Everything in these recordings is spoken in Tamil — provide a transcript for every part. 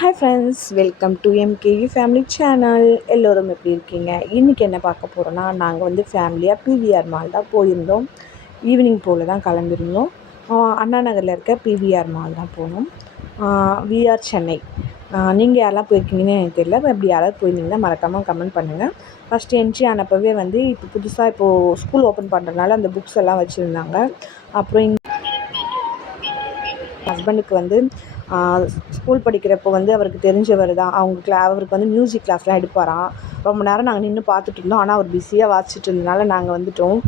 Hi friends, welcome to MKV family channel. எல்லோரும் எப்படி இருக்கீங்க? இன்றைக்கி என்ன பார்க்க போகிறோன்னா, நாங்கள் வந்து ஃபேமிலியாக பிவிஆர் மால் தான் போயிருந்தோம். ஈவினிங் போல் தான் கிளம்பிருந்தோம். அண்ணா நகரில் இருக்க பிவிஆர் மால் தான் போனோம். விஆர் சென்னை. நீங்கள் யாரெல்லாம் போயிருக்கீங்கன்னு எனக்கு தெரியல. அப்படி யாராவது போயிருந்தீங்கன்னா மறக்காமல் கமெண்ட் பண்ணுங்கள். ஃபஸ்ட்டு என்ட்ரி ஆனப்பவே வந்து இப்போ புதுசாக ஸ்கூல் ஓப்பன் பண்ணுறதுனால அந்த புக்ஸ் எல்லாம் வச்சுருந்தாங்க. அப்புறம் ஹஸ்பண்டுக்கு வந்து ஸ்கூல் படிக்கிறப்போ வந்து அவருக்கு தெரிஞ்சவர் தான். அவருக்கு வந்து மியூசிக் கிளாஸ்லாம் எடுப்பாராம். ரொம்ப நேரம் நாங்கள் நின்று பார்த்துட்டு இருந்தோம். ஆனால் அவர் பிஸியாக வாசிச்சுட்டு இருந்ததுனால நாங்கள் வந்துவிட்டோம்.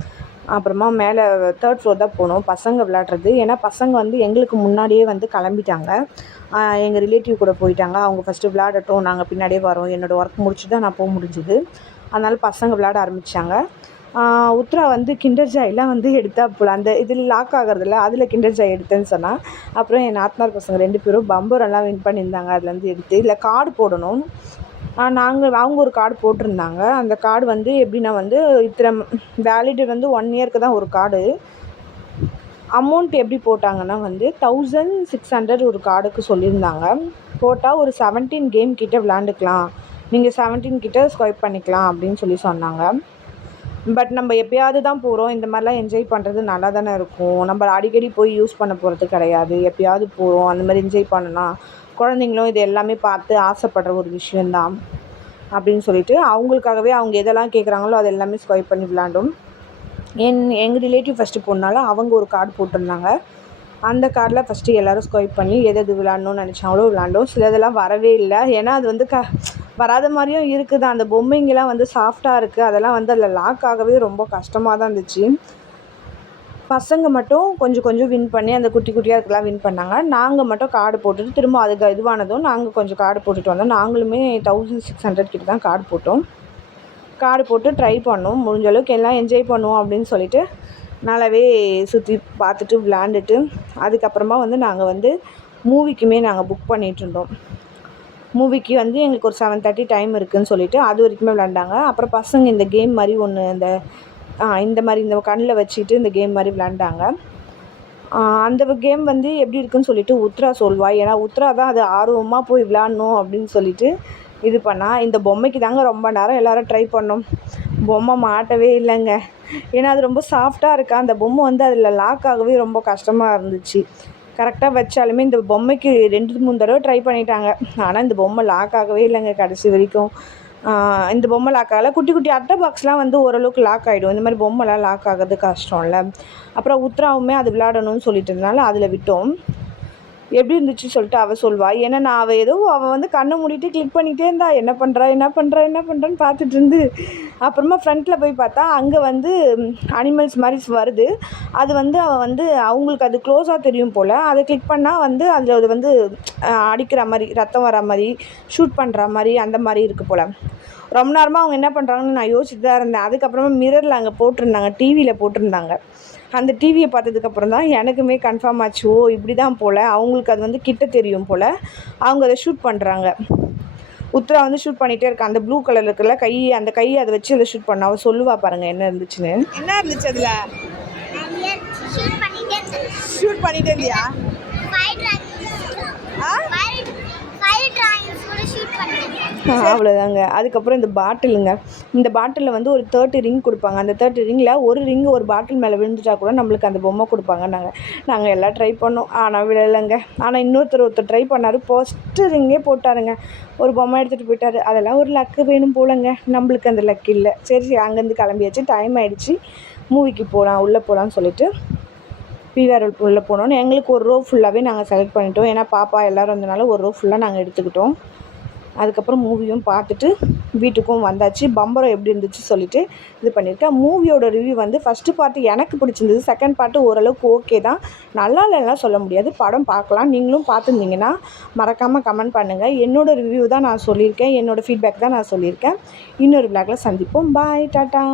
அப்புறமா மேலே 3rd ஃப்ளோர் தான் போனோம் பசங்க விளையாடுறது. ஏன்னா பசங்க வந்து எங்களுக்கு முன்னாடியே வந்து கிளம்பிட்டாங்க. எங்கள் ரிலேட்டிவ் கூட போயிட்டாங்க. அவங்க ஃபஸ்ட்டு விளையாடட்டும், நாங்கள் பின்னாடியே வரோம். என்னோடய ஒர்க் முடிச்சுட்டு தான் நான் போக முடிஞ்சுது. அதனால் பசங்க விளையாட ஆரம்பித்தாங்க. உத்ரா வந்து கிண்டர் ஜாயெலாம் வந்து எடுத்தா போல் அந்த இதில் லாக் ஆகிறதில்ல, அதில் கிண்டர் ஜாய் எடுத்தேன்னு சொன்னால். அப்புறம் என் நாத்தனார் பசங்க 2 பேரும் பம்பரெல்லாம் வின் பண்ணியிருந்தாங்க. அதுலேருந்து எடுத்து இதில் கார்டு போடணும். அவங்க ஒரு கார்டு போட்டிருந்தாங்க. அந்த கார்டு வந்து எப்படின்னா வந்து இத்தனை வேலிடு வந்து 1 இயருக்கு தான் ஒரு கார்டு. அமௌண்ட் எப்படி போட்டாங்கன்னா வந்து 1600 ஒரு கார்டுக்கு சொல்லியிருந்தாங்க. போட்டால் ஒரு 17 கேம் கிட்டே விளாண்டுக்கலாம், நீங்கள் 17 கிட்டே ஸ்வைப் பண்ணிக்கலாம் அப்படின்னு சொன்னாங்க. பட் நம்ம எப்போயாவது தான் போகிறோம். இந்த மாதிரிலாம் என்ஜாய் பண்ணுறது நல்லா தானே இருக்கும். நம்ம அடிக்கடி போய் யூஸ் பண்ண போகிறது கிடையாது. எப்போயாவது போகிறோம், அந்த மாதிரி என்ஜாய் பண்ணலாம். குழந்தைங்களும் இது எல்லாமே பார்த்து ஆசைப்படுற ஒரு விஷயந்தான் அப்படின்னு சொல்லிட்டு அவங்களுக்காகவே அவங்க எதெல்லாம் கேட்குறாங்களோ அது எல்லாமே ஸ்வைப் பண்ணி விளாண்டோம். எங்கள் ரிலேட்டிவ் ஃபஸ்ட்டு போனால அவங்க ஒரு கார்டு போட்டிருந்தாங்க. அந்த கார்டில் ஃபஸ்ட்டு எல்லோரும் ஸ்வைப் பண்ணி எது விளாட்ணுன்னு நினச்சாங்களோ விளாண்டோம். சிலதெல்லாம் வரவே இல்லை. ஏன்னா அது வந்து வராத மாதிரியும் இருக்குது. அந்த பொம்மைங்கெல்லாம் வந்து சாஃப்டாக இருக்குது. அதெல்லாம் வந்து அதில் லாக் ஆகவே ரொம்ப கஷ்டமாக தான் இருந்துச்சு. பசங்க மட்டும் கொஞ்சம் வின் பண்ணி அந்த குட்டி குட்டியாக இருக்கலாம் வின் பண்ணாங்க. நாங்கள் மட்டும் கார்டு போட்டுட்டு திரும்ப அதுக்கு இதுவானதும் நாங்கள் கொஞ்சம் கார்டு போட்டுட்டு வந்தோம். நாங்களுமே 1600 கிட்ட தான் கார்டு போட்டோம். கார்டு போட்டு ட்ரை பண்ணோம். முடிஞ்ச அளவுக்கு எல்லாம் என்ஜாய் பண்ணுவோம் அப்படின்னு சொல்லிட்டு நல்லாவே சுற்றி பார்த்துட்டு விளாண்டுட்டு அதுக்கப்புறமா வந்து நாங்கள் வந்து மூவிக்குமே நாங்கள் புக் பண்ணிகிட்ருந்தோம். மூவிக்கு வந்து எங்களுக்கு ஒரு 7:30 டைம் இருக்குதுன்னு சொல்லிவிட்டு அது வரைக்குமே விளாண்டாங்க. அப்புறம் பசங்க இந்த கேம் மாதிரி ஒன்று இந்த கண்ணில் வச்சுட்டு இந்த கேம் மாதிரி விளாண்டாங்க. அந்த கேம் வந்து எப்படி இருக்குதுன்னு சொல்லிட்டு உத்ரா சொல்வா. ஏன்னா உத்ரா தான் அது ஆர்வமாக போய் விளாட்ணும் அப்படின்னு சொல்லிட்டு இது பண்ணால். இந்த பொம்மைக்கு தாங்க ரொம்ப நேரம் எல்லோரும் ட்ரை பண்ணோம். பொம்மை மாட்டவே இல்லைங்க. ஏன்னா அது ரொம்ப சாஃப்டாக இருக்கா. அந்த பொம்மை வந்து அதில் லாக் ஆகவே ரொம்ப கஷ்டமாக இருந்துச்சு. கரெக்டாக வச்சாலுமே இந்த பொம்மைக்கு 2-3 தடவை ட்ரை பண்ணிட்டாங்க. ஆனால் இந்த பொம்மை லாக் ஆகவே இல்லைங்க கடைசி வரைக்கும். இந்த பொம்மை லாக் ஆகலை. குட்டி குட்டி அட்டை பாக்ஸ்லாம் வந்து ஓரளவுக்கு லாக் ஆகிடும். இந்த மாதிரி பொம்மைலாம் லாக் ஆகிறது கஷ்டம்ல. அப்புறம் உத்ராவுமே அது விளையாடணும்னு சொல்லிட்டு இருந்தனால அதில் விட்டோம். எப்படி இருந்துச்சு சொல்லிட்டு அவள் சொல்வா. ஏன்னா அவள் வந்து கண்ணை மூடிட்டு கிளிக் பண்ணிகிட்டே இருந்தா. என்ன பண்ணுறான்னு பார்த்துட்டு இருந்து அப்புறமா ஃப்ரண்ட்டில் போய் பார்த்தா அங்கே வந்து அனிமல்ஸ் மாதிரி வருது. அது வந்து அவள் வந்து அவங்களுக்கு அது க்ளோஸாக தெரியும் போல். அதை கிளிக் பண்ணால் வந்து அதில் அது வந்து அடிக்கிற மாதிரி, ரத்தம் வர மாதிரி, ஷூட் பண்ணுற மாதிரி அந்த மாதிரி இருக்குது போல். ரொம்ப நேரமாக அவங்க என்ன பண்ணுறாங்கன்னு நான் யோசிச்சுட்டு தான் இருந்தேன். அதுக்கப்புறமா மிரரில் அங்கே போட்டிருந்தாங்க, டிவியில் போட்டிருந்தாங்க. அந்த டிவியை பார்த்ததுக்கப்புறம் தான் எனக்குமே கன்ஃபார்ம் ஆச்சு. ஓ இப்படி தான் போல் அவங்களுக்கு அது வந்து கிட்ட தெரியும் போல். அவங்க அதை ஷூட் பண்ணுறாங்க. உத்ரா வந்து ஷூட் பண்ணிகிட்டே இருக்கா. அந்த ப்ளூ கலர் இருக்குல்ல அந்த கையை அதை வச்சு அதை ஷூட் பண்ண அவள் சொல்லுவா பாருங்கள் என்ன இருந்துச்சுன்னு. என்ன இருந்துச்சு அதில்? ஷூட் பண்ணிகிட்டே இருந்தியா? அவ்வளோதாங்க. அதுக்கப்புறம் இந்த பாட்டிலில் வந்து ஒரு 30 ரிங் கொடுப்பாங்க. அந்த 30 ரிங்கில் ஒரு ரிங்கு ஒரு பாட்டில் மேலே விழுந்துட்டா கூட நம்மளுக்கு அந்த பொம்மை கொடுப்பாங்க. நாங்கள் எல்லாம் ட்ரை பண்ணோம். ஆனால் விழலைங்க. ஆனால் ஒருத்தர் ட்ரை பண்ணார். ஃபஸ்ட்டு ரிங்கே போட்டாருங்க. ஒரு பொம்மை எடுத்துகிட்டு போயிட்டார். அதெல்லாம் ஒரு லக்கு வேணும் போலங்க. நம்மளுக்கு அந்த லக்கு இல்லை. சரி அங்கேருந்து கிளம்பியாச்சு. டைம் ஆகிடுச்சு. மூவிக்கு போகலாம், உள்ளே போகலான்னு சொல்லிட்டு பிவிஆர் உள்ளே போனோன்னு எங்களுக்கு ஒரு ரோ ஃபுல்லாகவே நாங்கள் செலக்ட் பண்ணிட்டோம். ஏன்னா பாப்பா எல்லோரும் வந்தனால ஒரு ரோ ஃபுல்லாக நாங்கள் எடுத்துக்கிட்டோம். அதுக்கப்புறம் மூவியும் பார்த்துட்டு வீட்டுக்கும் வந்தாச்சு. பம்பரம் எப்படி இருந்துச்சு சொல்லிவிட்டு இது பண்ணியிருக்கேன். மூவியோட ரிவ்யூ வந்து ஃபஸ்ட்டு பார்ட்டு எனக்கு பிடிச்சிருந்தது. செகண்ட் பார்ட்டு ஓரளவுக்கு ஓகே தான். நல்லா இல்லைலாம் சொல்ல முடியாது. படம் பார்க்கலாம். நீங்களும் பார்த்துருந்தீங்கன்னா மறக்காமல் கமெண்ட் பண்ணுங்கள். என்னோடய ரிவ்யூ தான் நான் சொல்லியிருக்கேன். என்னோடய ஃபீட்பேக் தான் நான் சொல்லியிருக்கேன். இன்னொரு விளாகில் சந்திப்போம். பாய், டாட்டா.